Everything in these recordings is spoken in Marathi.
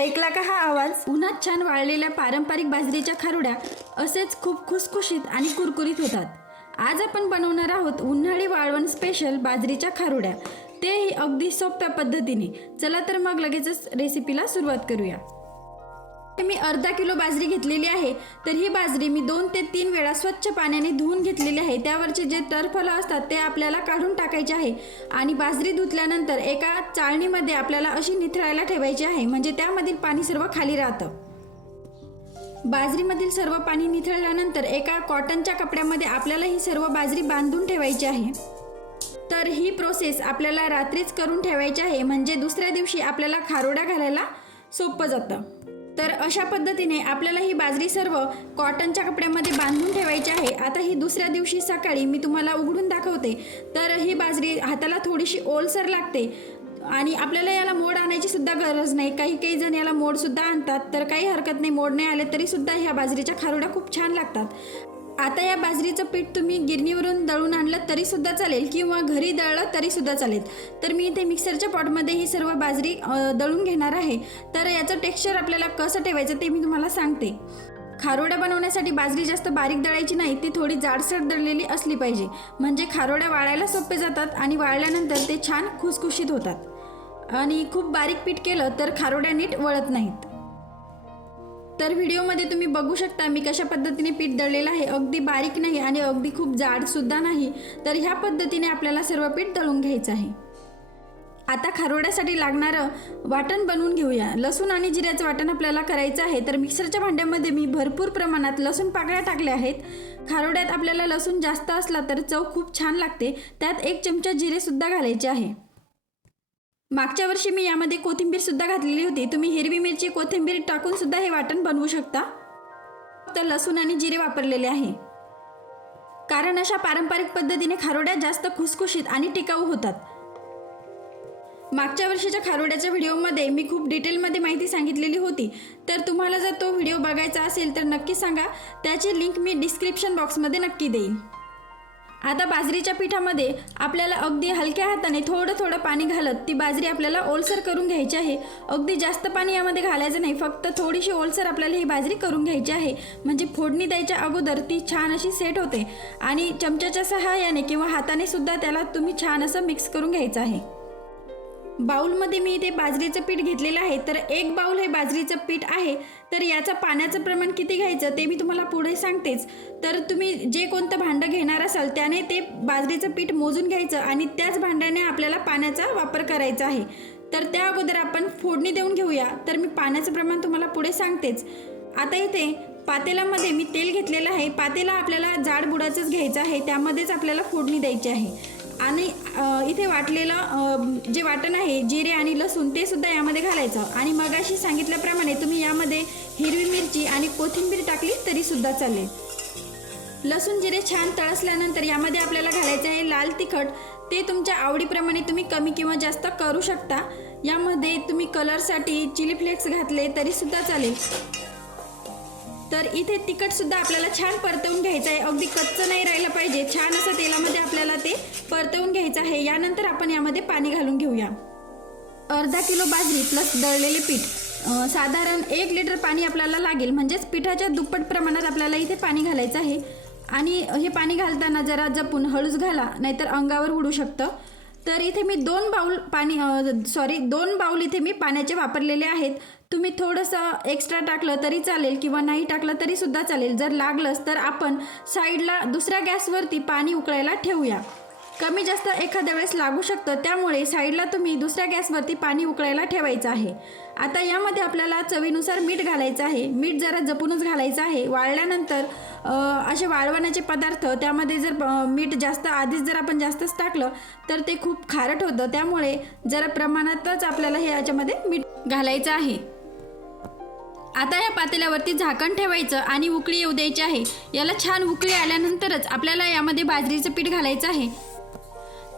ऐकला का हा आवाज? उन्हात छान वाळलेल्या पारंपरिक बाजरीच्या खारुड्या असेच खूप खुसखुशीत आणि कुरकुरीत होतात. आज आपण बनवणार आहोत उन्हाळी वाळवण स्पेशल बाजरीच्या खारुड्या, तेही अगदी सोप्या पद्धतीने. चला तर मग लगेचच रेसिपीला सुरुवात करूया. मी अर्धा किलो बाजरी घेतलेली आहे. तर ही बाजरी मी 2 ते 3 वेळा स्वच्छ पाण्याने धुवून घेतलेली आहे. त्यावरचे जे टरफलं असतात ते आपल्याला काढून टाकायचे आहे आणि बाजरी धुतल्यानंतर एका चाळणीमध्ये आपल्याला अशी निथळायला ठेवायची आहे, म्हणजे त्यामधील पाणी सर्व खाली राहतं. बाजरीमधील सर्व पाणी निथळल्यानंतर एका कॉटनच्या कपड्यामध्ये आपल्याला ही सर्व बाजरी बांधून ठेवायची आहे. तर ही प्रोसेस आपल्याला रात्रीच करून ठेवायची आहे, म्हणजे दुसऱ्या दिवशी आपल्याला खारोड्या घालायला सोपं जातं. तर अशा पद्धतीने आपल्याला ही बाजरी सर्व कॉटनच्या कपड्यामध्ये बांधून ठेवायची आहे. आता ही दुसऱ्या दिवशी सकाळी मी तुम्हाला उघडून दाखवते. तर ही बाजरी हाताला थोडीशी ओलसर लागते आणि आपल्याला याला मोड आणायची सुद्धा गरज नाही. काही जण याला मोड सुद्धा आणतात, तर काही हरकत नाही. मोड नाही आले तरी सुद्धा ह्या बाजरीच्या खारोड्या खूप छान लागतात. आता या बाजरीचं पीठ तुम्ही गिरणीवरून दळून आणलं तरी सुद्धा चालेल किंवा घरी दळलं तरी सुद्धा चालेल. तर मी इथे मिक्सरच्या पॉटमध्ये ही सर्व बाजरी दळून घेणार आहे. तर याचं टेक्स्चर आपल्याला कसं ठेवायचं ते मी तुम्हाला सांगते. खारोड्या बनवण्यासाठी बाजरी जास्त बारीक दळायची नाही, ती थोडी जाडसर दळलेली असली पाहिजे, म्हणजे खारोड्या वाळायला सोपे जातात आणि वाळल्यानंतर ते छान खुसखुशीत होतात. आणि खूप बारीक पीठ केलं तर खारोड्या नीट वळत नाहीत. तर व्हिडिओमध्ये तुम्ही बघू शकता मी कशा पद्धतीने पीठ दळलेलं आहे. अगदी बारीक नाही आणि अगदी खूप जाड सुद्धा नाही. तर ह्या पद्धतीने आपल्याला सर्व पीठ दळून घ्यायचं आहे. आता खारोड्यासाठी लागणारं वाटण बनवून घेऊया. लसूण आणि जिऱ्याचं वाटण आपल्याला करायचं आहे. तर मिक्सरच्या भांड्यामध्ये मी भरपूर प्रमाणात लसूण पाकळ्या टाकल्या आहेत. खारोड्यात आपल्याला लसूण जास्त असला तर चव खूप छान लागते. त्यात 1 चमचा जिरे सुद्धा घालायचे आहे. मागच्या वर्षी मी यामध्ये कोथिंबीर सुद्धा घातलेली होती. तुम्ही हिरवी मिरची कोथिंबीर टाकून सुद्धा हे वाटण बनवू शकता. तर लसूण आणि जिरे वापरलेले आहे, कारण अशा पारंपरिक पद्धतीने खारोड्या जास्त खुसखुशीत आणि टिकाऊ होतात. मागच्या वर्षीच्या खारोड्याच्या व्हिडिओमध्ये मी खूप डिटेलमध्ये माहिती सांगितलेली होती. तर तुम्हाला जर तो व्हिडिओ बघायचा असेल तर नक्की सांगा. त्याची लिंक मी डिस्क्रिप्शन बॉक्समध्ये नक्की देईन. आता बाजरीच्या पिठामध्ये आपल्याला अगदी हलक्या हाताने थोडं पाणी घालत ती बाजरी आपल्याला ओलसर करून घ्यायची आहे. अगदी जास्त पाणी यामध्ये घालायचं नाही, फक्त थोडीशी ओलसर आपल्याला ही बाजरी करून घ्यायची आहे, म्हणजे फोडणी द्यायच्या अगोदर ती छान अशी सेट होते. आणि चमच्याच्या सहाय्याने किंवा हाताने सुद्धा त्याला तुम्ही छान असं मिक्स करून घ्यायचं आहे. बाउलमध्ये मी इथे बाजरीचं पीठ घेतलेलं आहे. तर 1 बाउल हे बाजरीचं पीठ आहे. तर याचं पाण्याचं प्रमाण किती घ्यायचं ते मी तुम्हाला पुढे सांगतेच. तर तुम्ही जे कोणतं भांडं घेणार असाल त्याने ते बाजरीचं पीठ मोजून घ्यायचं आणि त्याच भांड्याने आपल्याला पाण्याचा वापर करायचा आहे. तर त्या अगोदर आपण फोडणी देऊन घेऊया. तर मी पाण्याचं प्रमाण तुम्हाला पुढे सांगतेच. आता इथे पातेल्यामध्ये मी तेल घेतलेलं आहे. पातेला आपल्याला जाड बुडाचंच घ्यायचं आहे, त्यामध्येच आपल्याला फोडणी द्यायची आहे. आणि इथे वाटलेलं जे वाटण आहे जिरे आणि लसूण ते सुद्धा यामध्ये घालायचं. आणि मगाशी सांगितल्याप्रमाणे तुम्ही यामध्ये हिरवी मिरची आणि कोथिंबीर टाकली तरी सुद्धा चालेल. लसूण जिरे छान तळसल्यानंतर यामध्ये आपल्याला घालायचं आहे लाल तिखट. ते तुमच्या आवडीप्रमाणे तुम्ही कमी किंवा जास्त करू शकता. यामध्ये तुम्ही कलरसाठी चिली फ्लेक्स घातले तरी सुद्धा चालेल. तर इथे तिखट सुद्धा आपल्याला छान परतवून घ्यायचं आहे. अगदी कच्चं नाही राहिलं पाहिजे. छान असं तेलामध्ये आपल्याला ते परतवून घ्यायचं आहे. यानंतर आपण यामध्ये पाणी घालून घेऊया. अर्धा किलो बाजरी प्लस दळलेले पीठ, साधारण 1 लिटर पाणी आपल्याला लागेल, म्हणजेच पिठाच्या दुप्पट प्रमाणात आपल्याला इथे पाणी घालायचं आहे. आणि हे पाणी घालताना जरा जपून हळूच घाला, नाहीतर अंगावर उडू शकतं. तर इथे मी 2 बाउल इथे मी पाण्याचे वापरलेले आहेत. तुम्ही थोडंसं एक्स्ट्रा टाकलं तरी चालेल किंवा नाही टाकलं तरी सुद्धा चालेल. जर लागलंच तर आपण साईडला दुसऱ्या गॅसवरती पाणी उकळायला ठेवूया. कमी जास्त एखाद्या वेळेस लागू शकतं, त्यामुळे साईडला तुम्ही दुसऱ्या गॅसवरती पाणी उकळायला ठेवायचं आहे. आता यामध्ये आपल्याला चवीनुसार मीठ घालायचं आहे. मीठ जरा जपूनच घालायचं आहे. वाळल्यानंतर असे वाळवण्याचे पदार्थ त्यामध्ये जर मीठ जास्त आधीच जर आपण जास्तच टाकलं तर ते खूप खारट होतं. त्यामुळे जरा प्रमाणातच आपल्याला हे याच्यामध्ये मीठ घालायचं आहे. आता या पातेल्यावरती झाकण ठेवायचं आणि उकळी येऊ द्यायची आहे. याला छान उकळी आल्यानंतरच आपल्याला यामध्ये बाजरीचं पीठ घालायचं आहे.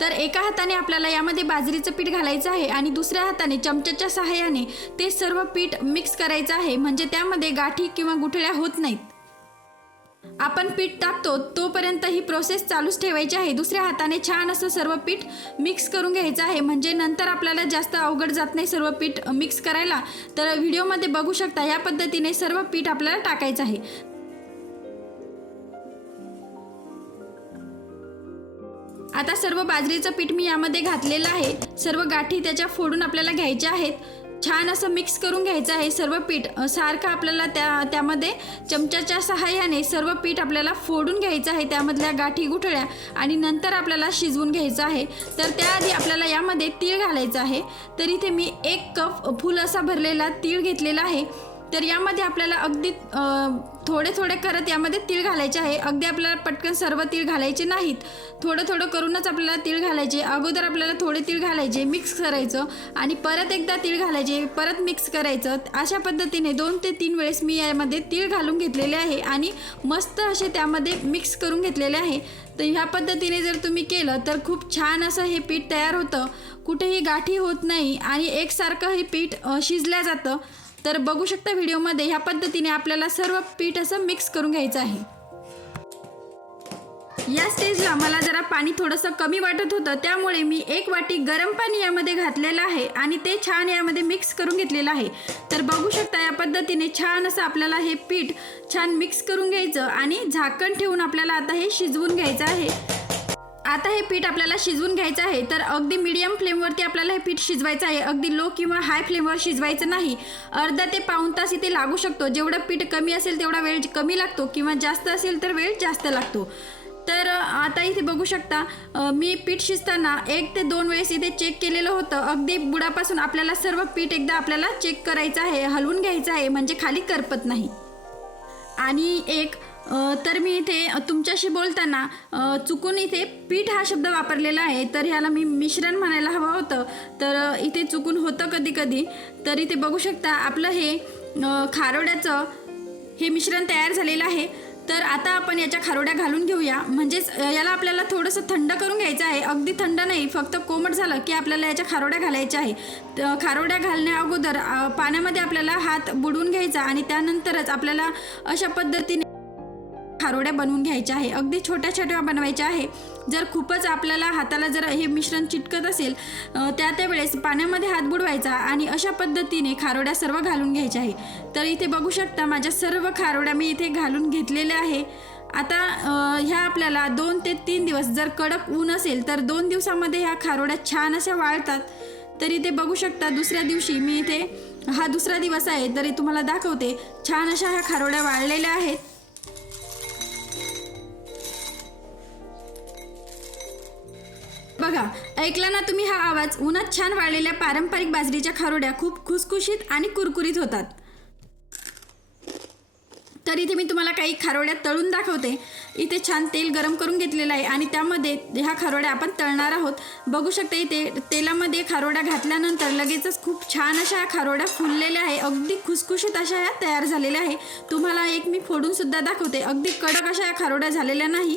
तर एका हाताने आपल्याला यामध्ये बाजरीचं पीठ घालायचं आहे आणि दुसऱ्या हाताने चमच्याच्या सहाय्याने ते सर्व पीठ मिक्स करायचं आहे, म्हणजे त्यामध्ये गाठी किंवा गुठळ्या होत नाहीत. आपण पीठ टाकतो तोपर्यंत ही प्रोसेस चालूच ठेवायची आहे. दुसऱ्या हाताने छान असं सर्व पीठ मिक्स करून घ्यायचं आहे, म्हणजे नंतर आपल्याला जास्त अवघड जात नाही सर्व पीठ मिक्स करायला. तर व्हिडिओमध्ये बघू शकता या पद्धतीने सर्व पीठ आपल्याला टाकायचं आहे. आता सर्व बाजरीचं पीठ मी यामध्ये घातलेलं आहे. सर्व गाठी त्याच्या फोडून आपल्याला घ्यायच्या आहेत. छान असं मिक्स करून घ्यायचं आहे सर्व पीठ. सारखं आपल्याला त्यामध्ये चमच्याच्या सहाय्याने सर्व पीठ आपल्याला फोडून घ्यायचं आहे, त्यामधल्या गाठी गुठळ्या, आणि नंतर आपल्याला शिजवून घ्यायचं आहे. तर त्याआधी आपल्याला यामध्ये तीळ घालायचं आहे. तर इथे मी 1 कप फुल असा भरलेला तीळ घेतलेला आहे. तर यामध्ये आपल्याला अगदी थोडे थोडे करत यामध्ये तीळ घालायचे आहे. अगदी आपल्याला पटकन सर्व तीळ घालायचे नाहीत, थोडं थोडं करूनच आपल्याला तीळ घालायचे. अगोदर आपल्याला थोडे तीळ घालायचे, मिक्स करायचं, आणि परत एकदा तीळ घालायचे, परत मिक्स करायचं. अशा पद्धतीने 2 ते 3 वेळेस मी यामध्ये तीळ घालून घेतलेले आहे आणि मस्त असे त्यामध्ये मिक्स करून घेतलेले आहे. तर ह्या पद्धतीने जर तुम्ही केलं तर खूप छान असं हे पीठ तयार होतं. कुठेही गाठी होत नाही आणि एकसारखं हे पीठ शिजलं जातं. तर बघू शकता व्हिडिओमध्ये ह्या पद्धतीने आपल्याला सर्व पीठ असं मिक्स करून घ्यायचं आहे. या स्टेजला मला जरा पाणी थोडंसं कमी वाटत होतं, त्यामुळे मी 1 वाटी गरम पाणी यामध्ये घातलेलं आहे आणि ते छान यामध्ये मिक्स करून घेतलेलं आहे. तर बघू शकता या पद्धतीने छान असं आपल्याला हे पीठ छान मिक्स करून घ्यायचं आणि झाकण ठेवून आपल्याला आता हे शिजवून घ्यायचं आहे. आता हे पीठ आपल्याला शिजवून घ्यायचं आहे. तर अगदी मीडियम फ्लेमवरती आपल्याला हे पीठ शिजवायचं आहे, अगदी लो किंवा हाय फ्लेमवर शिजवायचं नाही. अर्धा ते पाऊण तास इथे लागू शकतो. जेवढं पीठ कमी असेल तेवढा वेळ कमी लागतो, किंवा जास्त असेल तर वेळ जास्त लागतो. तर आता इथे बघू शकता मी पीठ शिजताना 1 ते 2 वेळेस इथे चेक केलेलं होतं. अगदी बुडापासून आपल्याला सर्व पीठ एकदा आपल्याला चेक करायचं आहे, हलवून घ्यायचं आहे, म्हणजे खाली करपत नाही. आणि तर मी इथे तुमच्याशी बोलताना चुकून इथे पीठ हा शब्द वापरलेला आहे, तर ह्याला मी मिश्रण म्हणायला हवं होतं, तर इथे चुकून होतं कधी कधी. तर इथे बघू शकता आपलं हे खारोड्याचं हे मिश्रण तयार झालेलं आहे. तर आता आपण याच्या खारोड्या घालून घेऊया. म्हणजेच याला आपल्याला थोडंसं थंड करून घ्यायचं आहे, अगदी थंड नाही, फक्त कोमट झालं की आपल्याला याच्या खारोड्या घालायच्या आहे. खारोड्या घालण्या अगोदर पाण्यामध्ये आपल्याला हात बुडवून घ्यायचा आणि त्यानंतरच आपल्याला अशा पद्धतीने खारोड्या बनवून घ्यायच्या आहे. अगदी छोट्या छोट्या बनवायच्या आहे. जर खूपच आपल्याला हाताला जर हे मिश्रण चिटकत असेल त्यावेळेस पाण्यामध्ये हात बुडवायचा आणि अशा पद्धतीने खारोड्या सर्व घालून घ्यायच्या आहे. तर इथे बघू शकता माझ्या सर्व खारोड्या मी इथे घालून घेतलेल्या आहे. आता ह्या आपल्याला 2 ते 3 दिवस, जर कडक ऊन असेल तर 2 दिवसामध्ये ह्या खारोड्या छान अशा वाळतात. तर इथे बघू शकता दुसऱ्या दिवशी मी इथे, हा दुसरा दिवस आहे, तरी तुम्हाला दाखवते, छान अशा ह्या खारोड्या वाळलेल्या आहेत. बघा, ऐकला ना तुम्ही हा आवाज? उन्हात छान वाळलेल्या पारंपरिक बाजरीच्या खारोड्या खूप खुसखुशीत आणि कुरकुरीत होतात. तर इथे मी तुम्हाला काही खारोड्या तळून दाखवते. इथे छान तेल गरम करून घेतलेलं आहे आणि त्यामध्ये ह्या खारोड्या आपण तळणार आहोत. बघू शकता इथे तेलामध्ये खारोड्या घातल्यानंतर लगेचच खूप छान अशा ह्या खारोड्या फुललेल्या आहे, अगदी खुसखुशीत अशा ह्या तयार झालेल्या आहे. तुम्हाला एक मी फोडून सुद्धा दाखवते. अगदी कडक अशा ह्या खारोड्या झालेल्या नाही.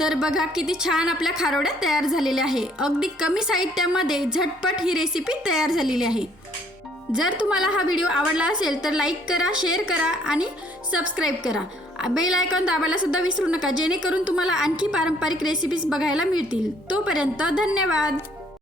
तर बघा किती छान आपल्या खारोड्या तयार झालेल्या आहे. अगदी कमी साहित्यामध्ये झटपट ही रेसिपी तयार झालेली आहे. जर तुम्हाला हा व्हिडिओ आवडला असेल तर लाईक करा, शेअर करा आणि सबस्क्राईब करा. बेल आयकॉन दाबायला सुद्धा विसरू नका, जेणेकरून तुम्हाला आणखी पारंपरिक रेसिपीज बघायला मिळतील. तोपर्यंत धन्यवाद.